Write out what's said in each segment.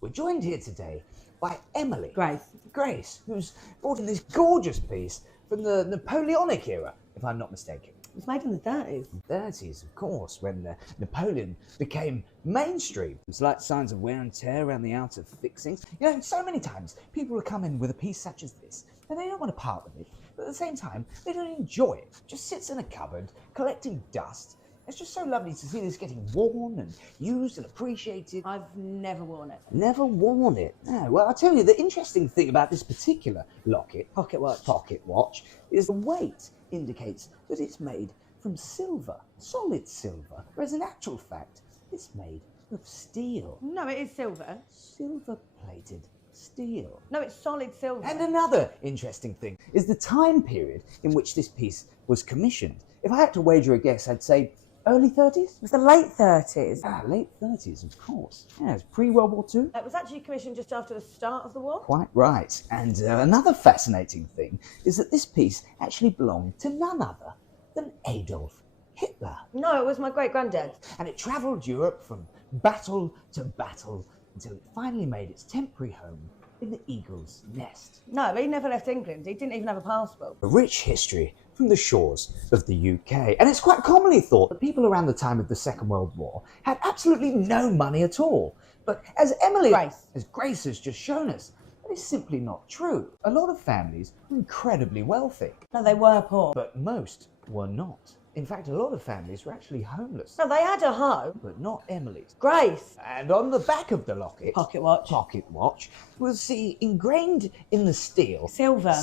We're joined here today by Emily. Grace. Who's brought in this gorgeous piece from the Napoleonic era, if I'm not mistaken. It was made in the 30s. 30s, of course, when Napoleon became mainstream. Slight signs of wear and tear around the outer fixings. You know, so many times people will come in with a piece such as this, and they don't want to part with it, but at the same time, they don't enjoy it. It just sits in a cupboard, collecting dust. It's just so lovely to see this getting worn and used and appreciated. I've never worn it. Never worn it. No. Well, I'll tell you, the interesting thing about this particular locket, Pocket watch, is the weight indicates that it's made from silver, solid silver, whereas in actual fact, it's made of steel. No, it is silver. Silver-plated steel. No, it's solid silver. And another interesting thing is the time period in which this piece was commissioned. If I had to wager a guess, I'd say early 30s? It was the late 30s. Late 30s, of course. Yeah, it's pre-World War II. It was actually commissioned just after the start of the war. Quite right. And another fascinating thing is that this piece actually belonged to none other than Adolf Hitler. No, it was my great-granddad. And it travelled Europe from battle to battle until it finally made its temporary home in the Eagle's Nest. No, he never left England. He didn't even have a passport. A rich history from the shores of the UK. And it's quite commonly thought that people around the time of the Second World War had absolutely no money at all. But as Grace has just shown us, that is simply not true. A lot of families were incredibly wealthy. No, they were poor. But most were not. In fact, a lot of families were actually homeless. No, they had a home. But not Emily's. Grace. And on the back of the locket, Pocket watch, we'll see ingrained in the steel, silver.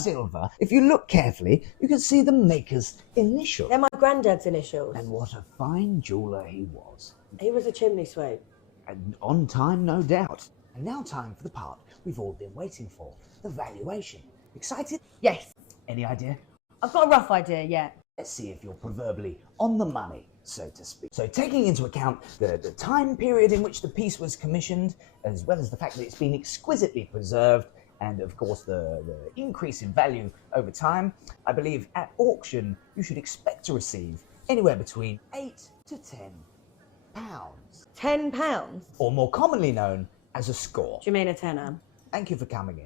If you look carefully, you can see the maker's initials. They're my granddad's initials. And what a fine jeweller he was. He was a chimney sweep. And on time, no doubt. And now time for the part we've all been waiting for, the valuation. Excited? Yes. Any idea? I've got a rough idea, yeah. Let's see if you're proverbially on the money, so to speak. So taking into account the time period in which the piece was commissioned, as well as the fact that it's been exquisitely preserved, and of course the increase in value over time, I believe at auction you should expect to receive anywhere between 8 to 10 pounds. £10? Or more commonly known as a score. Do you mean a tenner? Thank you for coming in.